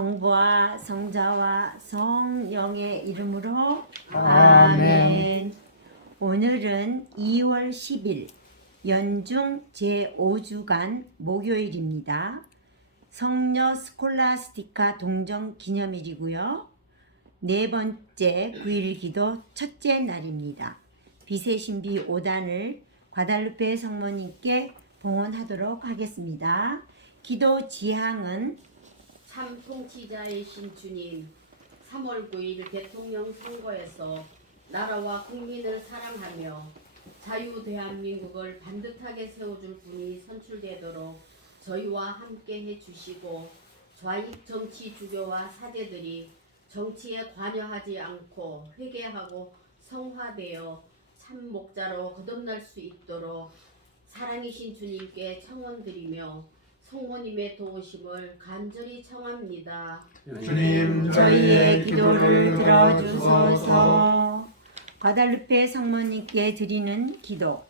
성부와 성자와 성령의 이름으로 아멘. 오늘은 2월 10일 연중 제5주간 목요일입니다. 성녀 스콜라스티카 동정 기념일이고요. 네 번째 9일 기도 첫째 날입니다. 빛의 신비 5단을 과달루페 성모님께 봉헌하도록 하겠습니다. 기도 지향은 참 통치자이신 주님, 3월 9일 대통령 선거에서 나라와 국민을 사랑하며 자유 대한민국을 반듯하게 세워줄 분이 선출되도록 저희와 함께 해주시고 좌익 정치 주교와 사제들이 정치에 관여하지 않고 회개하고 성화되어 참 목자로 거듭날 수 있도록 사랑이신 주님께 청원드리며 성모님의 도우심을 간절히 청합니다. 주님 저희의 기도를 들어주소서. 과달루페 성모님께 드리는 기도.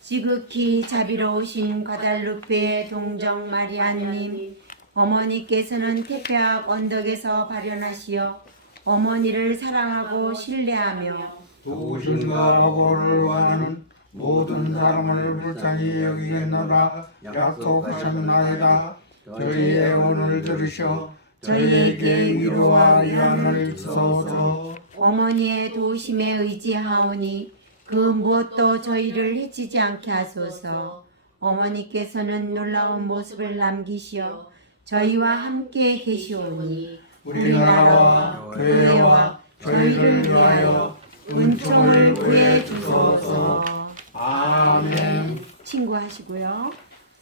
지극히 자비로우신 과달루페 동정 마리아님, 어머니께서는 태페악 언덕에서 발현하시어 어머니를 사랑하고 신뢰하며 도신과 보고를 원하는 모든 사람을 불쌍히 여기겠노라. 약속하셨나이다. 저희의 오늘 들으셔 저희에게 위로와 위안을 주소서. 어머니의 도우심에 의지하오니 그 무엇도 저희를 해치지 않게 하소서. 어머니께서는 놀라운 모습을 남기시어 저희와 함께 계시오니 우리나라와 교회와 저희를 위하여 은총을 구해 주소서 아멘 친구하시고요.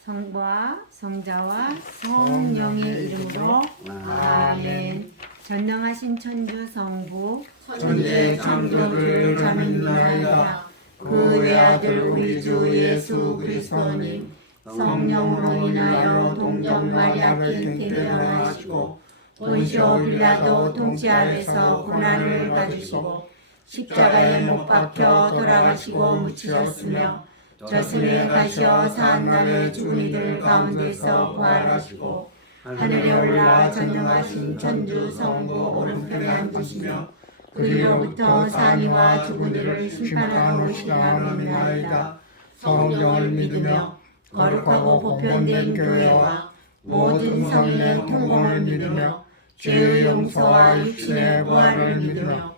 성부와 성자와 성령의 이름으로 아멘. 전능하신 천주 성부 천지의 창조를 믿나이다 그 외아들 우리 주 예수 그리스도님 성령으로 인하여 동정 마리아께 태어나시고 본시오 빌라도 통치 아래서 고난을 받으시고 십자가에 못 박혀 돌아가시고 묻히셨으며 저승에 가시어 사한날에 죽은 이들 가운데서 부활하시고 하늘에 올라 전능하신 천주 성부 오른편에 앉으시며 그리로부터 산이와 죽은 이를 심판하러 오시라 믿나이다. 성령을 믿으며 거룩하고 보편된 교회와 모든 성인의 통공을 믿으며 죄의 용서와 육신의 부활을 믿으며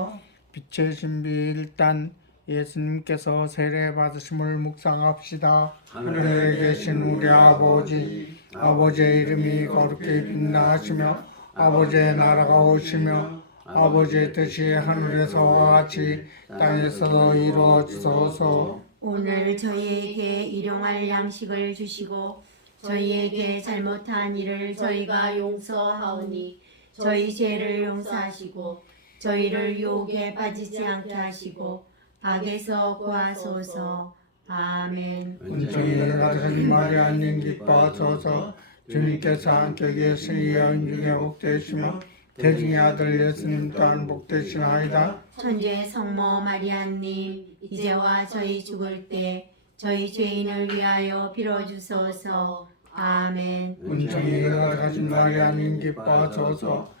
빛의 신비 일단 예수님께서 세례 받으심을 묵상합시다. 하늘에 계신 우리 아버지, 아버지의 이름이 거룩히 빛나시며 아버지의 나라가 오시며 아버지의 뜻이 하늘에서와 같이 땅에서도 이루어지소서. 오늘 저희에게 일용할 양식을 주시고 저희에게 잘못한 일을 저희가 용서하오니 저희 죄를 용서하시고 저희를 유혹에 빠지지 않게 하시고 악에서 구하소서. 아멘. 은총이 가득한 마리아님 기뻐하소서. 주님께서 함께 계시니 여인 중에 복되시며 대중의 아들 예수님 또한 복되시나이다. 천주의 성모 마리아님 이제와 저희 죽을 때 저희 죄인을 위하여 빌어주소서. 아멘. 은총이 가득하신 마리아님 기뻐하소서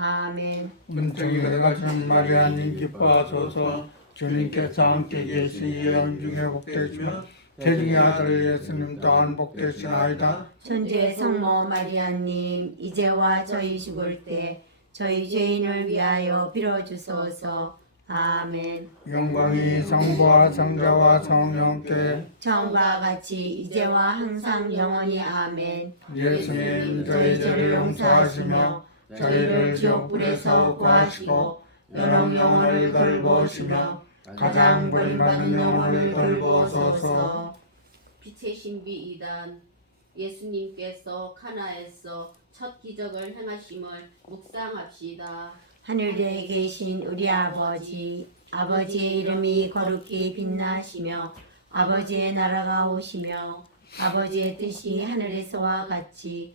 아멘. 은총이 가득하신 마리아님 기뻐하소서. 주님께서 함께 계시니 여인 중에 복되시며 대중의 아들 예수님 또한 복되시나이다. 천주의 성모 마리아님 이제와 저희 죽을 때 저희 죄인을 위하여 빌어주소서. 아멘. 영광이 성부와 성자와 성령께 처음과 같이 이제와 항상 영원히 아멘. 예수님 저희 죄를 용서하시며 저희를 지옥불에서 구하시고 여러 영혼을 걸보시며 가장 벌받은 영혼을 걸보소서 빛의 신비 2단 예수님께서 카나에서 첫 기적을 행하심을 묵상합시다. 하늘에 계신 우리 아버지 아버지의 이름이 거룩히 빛나시며 아버지의 나라가 오시며 아버지의 뜻이 하늘에서와 같이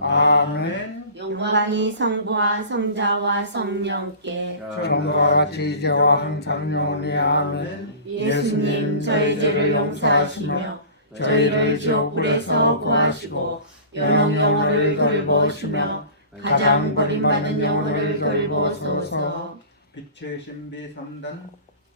아멘. 영광이 성부와 성자와 성령께 처음과 같이 이제와 항상 영원히 아멘. 예수님 저희 죄를 용서하시며 저희를 지옥불에서 구하시고 연옥 영혼을 돌보시며 가장 버림받은 영혼을 돌보소서. 빛의 신비 3단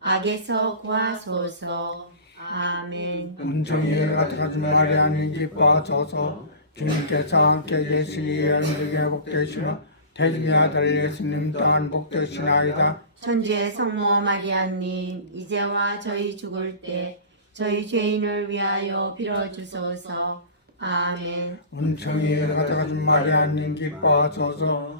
악에서 구하소서. 아멘. 은총이 가득하신 마리아님 기뻐하소서 주님께서 함께 계시기 연중에 복되시며 태중의 아들 예수님 또한 복되시나이다. 천주의 성모 마리아님 이제와 저희 죽을 때 저희 죄인을 위하여 빌어주소서. 아멘. 은총이 가득하신 마리아님 기뻐하소서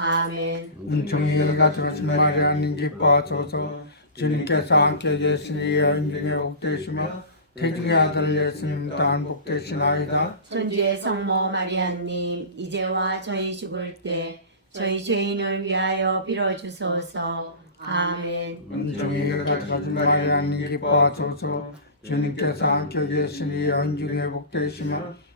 아멘. 은총이 가득하신 마리아님 기뻐하소서. 주님께서 함께 계시니 여인 중에 복되시며 대중의 아들 예수님 또한 복되시나이다. 천주의 성모 마리아님 이제와 저희 죽을 때 저희 죄인을 위하여 빌어주소서. 아멘. 은총이 가득하신 마리아님 기뻐하소서. 주님께서 함께 계시니 여인 중에 복되시며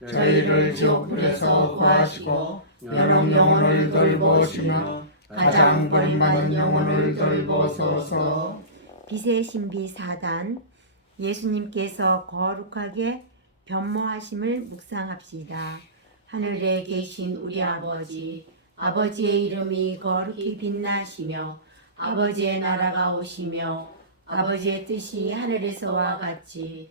저희를 지옥불에서 구하시고 여러 영혼을 돌보시며 가장 벌받는 영혼을 돌보소서 빛의 신비 4단 예수님께서 거룩하게 변모하심을 묵상합시다. 하늘에 계신 우리 아버지 아버지의 이름이 거룩히 빛나시며 아버지의 나라가 오시며 아버지의 뜻이 하늘에서와 같이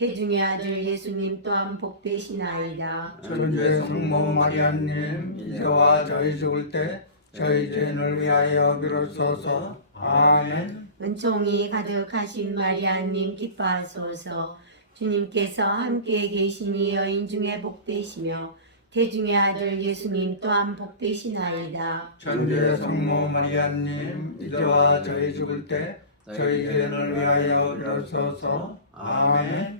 태중의 아들 예수님 또한 복되시나이다. 천주의 성모 마리아님 이제와 저희 죽을 때 저희 죄인을 위하여 빌어소서. 아멘. 은총이 가득하신 마리아님 기뻐하소서. 주님께서 함께 계시니 여인 중에 복되시며 태중의 아들 예수님 또한 복되시나이다. 천주의 성모 마리아님 이제와 저희 죽을 때 저희 죄인을 위하여 빌어소서. 아멘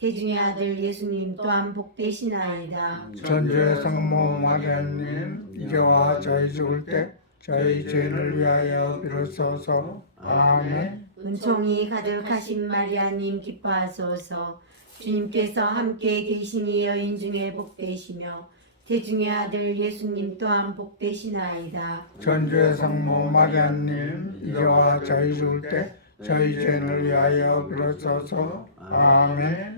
태중의 아들 예수님 또한 복되시나이다. 천주의 성모 마리아님 이제와 저희 죽을 때 저희 죄인을 위하여 빌어소서. 아멘. 은총이 가득하신 마리아님 기뻐하소서. 주님께서 함께 계시니 여인 중에 복되시며 태중의 아들 예수님 또한 복되시나이다. 천주의 성모 마리아님 이제와 저희 죽을 때 저희 죄인을 위하여 빌어소서. 아멘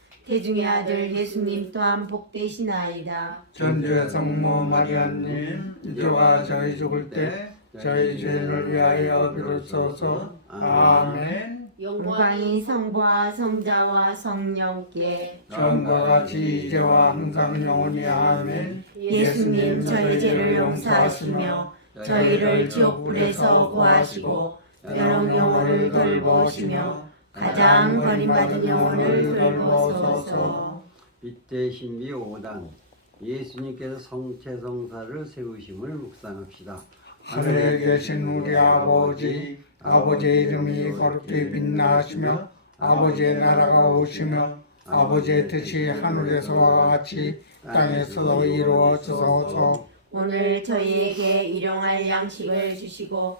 태중의 아들 예수님 또한 복되시나이다. 천주의 성모 마리아님 이제와 저희 죽을 때 저희 죄인을 위하여 빌어주소서. 아멘. 영광이 성부와 성자와 성령께 처음과 같이 이제와 항상 영원히 아멘. 예수님 저희 죄를 용서하시며 저희를 지옥불에서 구하시고 여러 영혼을 돌보시며 가장 버림받은 영혼을 돌보소서. 빛대 신비 5단 예수님께서 성체 성사를 세우심을 묵상합시다. 하늘에 계신 우리 아버지 아버지의 이름이 거룩히 빛나시며 아버지의 나라가 오시며 아버지의 뜻이 하늘에서와 같이 땅에서도 이루어져서. 오늘 저희에게 일용할 양식을 주시고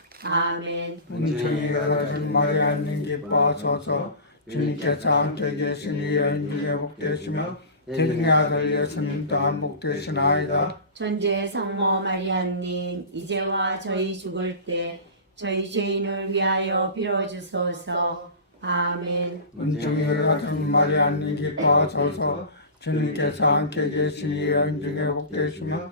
아멘. 은총이 가진 마리아님 기뻐하소서. 주님께서 함께 계시니 여인 중에 복되시며 태중의 아들 예수님 또한 복되시나이다. 천주의 성모 마리아님 이제와 저희 죽을 때 저희 죄인을 위하여 빌어주소서. 아멘. 은총이 가진 마리아님 기뻐하소서. 주님께서 함께 계시니 여인 중에 복되시며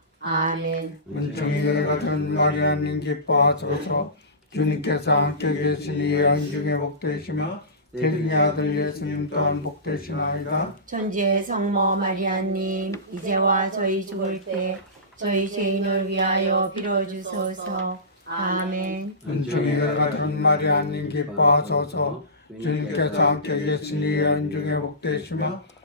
아멘. 은총이 가진 마리아님 기뻐하소서. 주님께서 함께 계시니 여인 중에 복되시며 태중의 아들 예수님 또한 복되시나이다. 천주의 성모 마리아님 이제와 저희 죽을 때 저희 죄인을 위하여 빌어주소서. 아멘. 은총이 가진 마리아님 기뻐하소서. 주님께서 함께 계시니 여인 중에 복되시며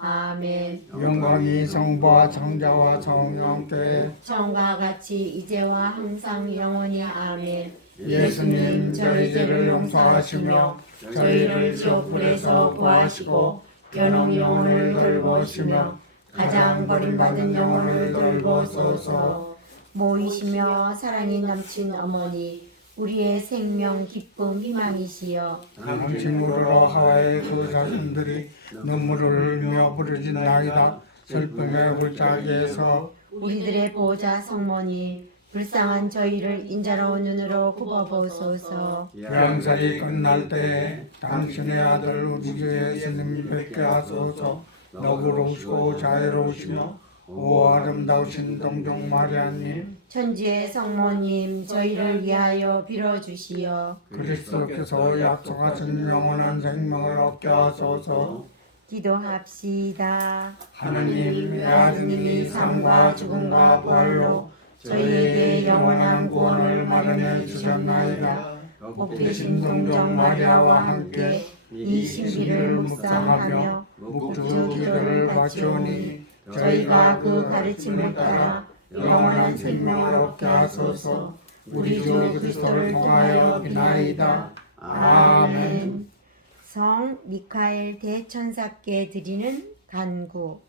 아멘. 영광이 성부와 성자와 성령께 처음과 같이 이제와 항상 영원히 아멘. 예수님 저희 죄를 용서하시며 저희를 지옥불에서 구하시고 연옥 영혼을 돌보시며 가장 버림받은 영혼을 돌보소서. 모이시며 사랑이 넘친 어머니 우리의 생명 기쁨 희망이시여. 당신 우르러 하와의 그 자손들이 눈물을 흘며 부르짖 나이다. 슬픔의 골짜기에서 우리들의 보호자 성모님 불쌍한 저희를 인자로운 눈으로 굽어보소서. 병살이 끝날 때 당신의 아들 우리 주 예수님 뵙게 하소서. 너그러우시고 자애로우시며 오 아름다우신 동정 마리아님 천주의 성모님 저희를 위하여 빌어주시어. 그리스도께서 약속하신 영원한 생명을 얻게 하소서. 기도합시다. 하느님의 아드님이 삶과 죽음과 부활로 저희에게 영원한 구원을 마련해 주셨나이다. 복되신 동정 마리아와 함께 이 신비를 묵상하며 묵주 기도를 바치오니 저희가 그 가르침을 따라 영원한 생명을 얻게 하소서. 우리 주 그리스도를 통하여 비나이다. 아멘. 성 미카엘 대천사께 드리는 간구.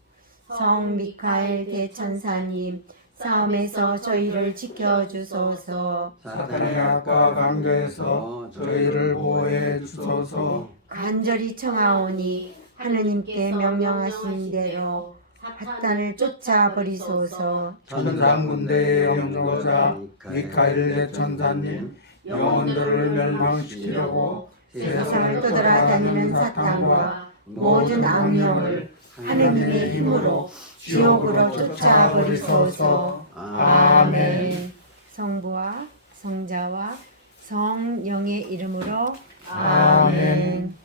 성 미카엘 대천사님 싸움에서 저희를 지켜주소서. 사탄의 악과 강도에서 저희를 보호해 주소서. 간절히 청하오니 하느님께 명령하신 대로 사탄을 쫓아 버리소서. 천상 군대의 영조자 미카엘 대천사님 영혼들을 멸망시키려고 세상을 떠돌아다니는 사탄과 모든 악령을 하느님의 힘으로 지옥으로 쫓아 버리소서. 아멘. 성부와 성자와 성령의 이름으로. 아멘